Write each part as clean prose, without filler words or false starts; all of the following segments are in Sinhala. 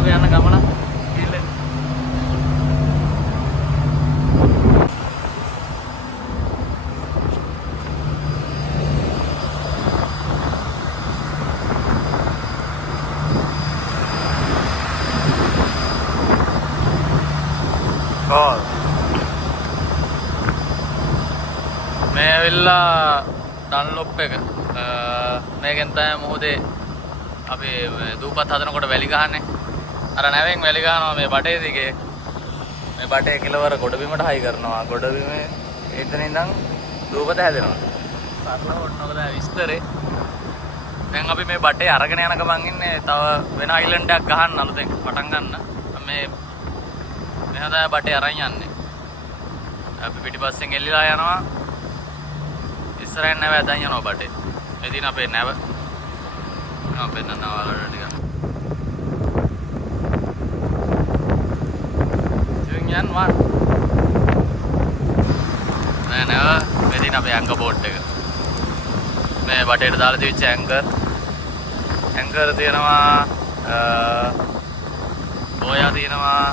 යන්නකෝ යන්න ගමන ගිහින් මේ ඇවිල්ලා ඩන්ලොප් එක මේකෙන් තමයි මොහොතේ අපි දූපත් හදනකොට වැලි ගහන්නේ. අර නැවෙන් වැලි ගහනවා මේ බටේ දිගේ. මේ බටේ කෙලවර ගොඩබිමට හයි කරනවා. ගොඩබිමේ එතන ඉඳන් දූපත හැදෙනවා. සරලව ඔන්න ඔක තමයි විස්තරේ. දැන් අපි මේ බටේ අරගෙන යන ගමන් ඉන්නේ තව වෙන අයිලන්ඩ් එකක් ගහන්න අලුතෙන් පටන් ගන්න. මේ මෙහා තමයි බටේ අරන් යන්නේ. අපි පිටිපස්සෙන් එල්ලිලා යනවා. ඉස්සරහින් නැව ඇදන් යනවා බටේ. එදින අපේ නැව. මම පෙන්නනවා වලට ටික. යන් වන්. නැව මෙදින අපේ ඇංකර් බෝට් එක. මේ බටේට දාලා තියච්ච ඇංකර් තියෙනවා බෝයා තියෙනවා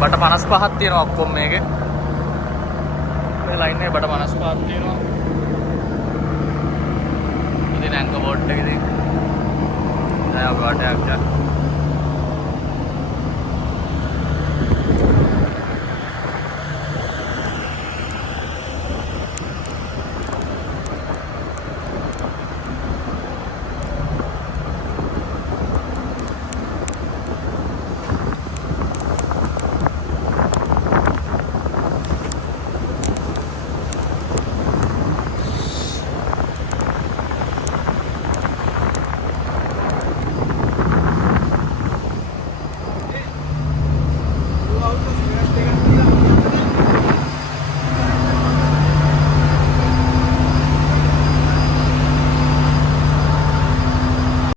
බට 55ක් තියෙනවා ඔක්කොම මේකේ. මේ ලයින් එකේ බට 55ක් තියෙනවා. ඉතින් ඇංකර් බෝට් එකේදී දැන් අපි බටයක් ගන්න.